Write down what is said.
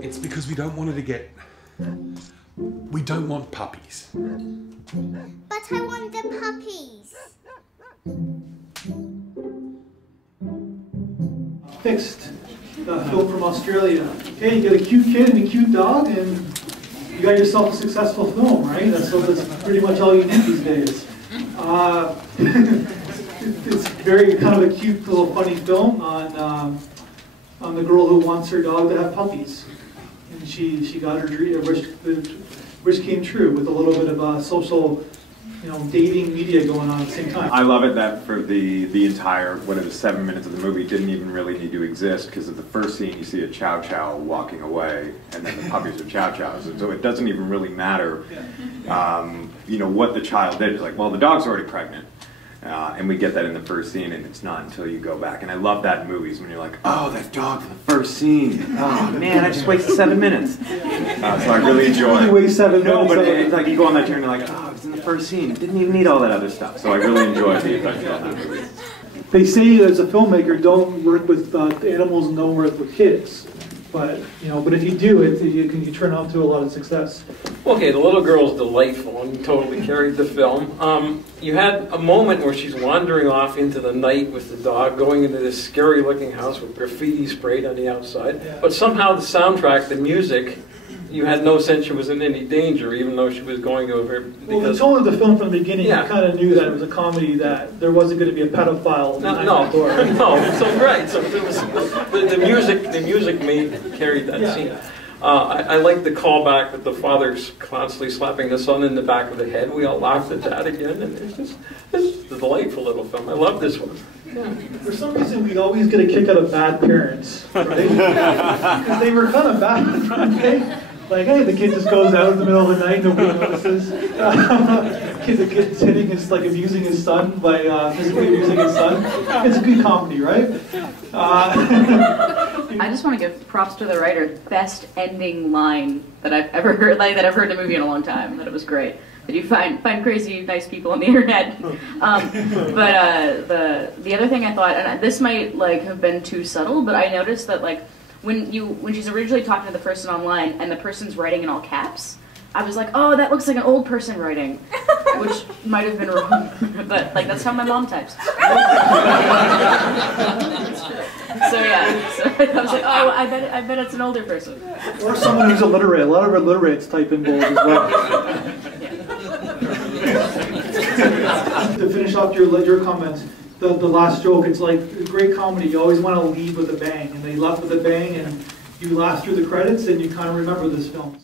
It's because we don't want her to get... We don't want puppies. But I want the puppies. Fixed film from Australia. Okay, you get a cute kid and a cute dog, and you got yourself a successful film, right? That's pretty much all you need these days. It's very kind of a cute little funny film on the girl who wants her dog to have puppies, and she got her dream, wish came true with a little bit of social, dating media going on at the same time. I love it that for the entire, whatever, 7 minutes of the movie didn't even really need to exist, because at the first scene you see a chow chow walking away, and then the puppies are chow chows, and so it doesn't even really matter, what the child did. It's like, well, the dog's already pregnant. And we get that in the first scene, and it's not until you go back. And I love that in movies when you're like, oh, that dog from the first scene. Oh man, I just wasted 7 minutes. So I really enjoy it. Waste 7 minutes. No, but it's like you go on that turn and you're like, oh, it's in the first scene. It didn't even need all that other stuff. So I really enjoyed the effect of that movie. They say as a filmmaker, don't work with animals and don't work with kids. But if you do, you turn out to a lot of success. Okay, the little girl's delightful and totally carried the film. You had a moment where she's wandering off into the night with the dog, going into this scary-looking house with graffiti sprayed on the outside. Yeah. But somehow the soundtrack, the music, you had no sense she was in any danger, even though she was going over. Well, the tone of the film from the beginning, you kind of knew that it was a comedy, that there wasn't going to be a pedophile. No, so right. So it was, the music carried that scene. I like the callback that the father's constantly slapping the son in the back of the head. We all laughed at that again, and it's a delightful little film. I love this one. Yeah. For some reason, we always get a kick out of bad parents, right? Because they were kind of bad, okay? Like, hey, the kid just goes out in the middle of the night, nobody notices. The kid's hitting his, abusing his son by physically abusing his son. It's a good comedy, right? I just want to give props to the writer. Best ending line that I've ever heard, that I've heard in a movie in a long time. That it was great. That you find crazy, nice people on the internet. But the other thing I thought, and this might have been too subtle, but I noticed that when she's originally talking to the person online and the person's writing in all caps, I was like, oh, that looks like an old person writing, which might have been wrong, but that's how my mom types. So yeah, so I was like, oh, I bet it's an older person. Or someone who's illiterate. A lot of illiterates type in bold as well. To finish off your comments, the last joke, it's like great comedy. You always want to leave with a bang, and they left with a bang, and you laugh through the credits, and you kind of remember this film.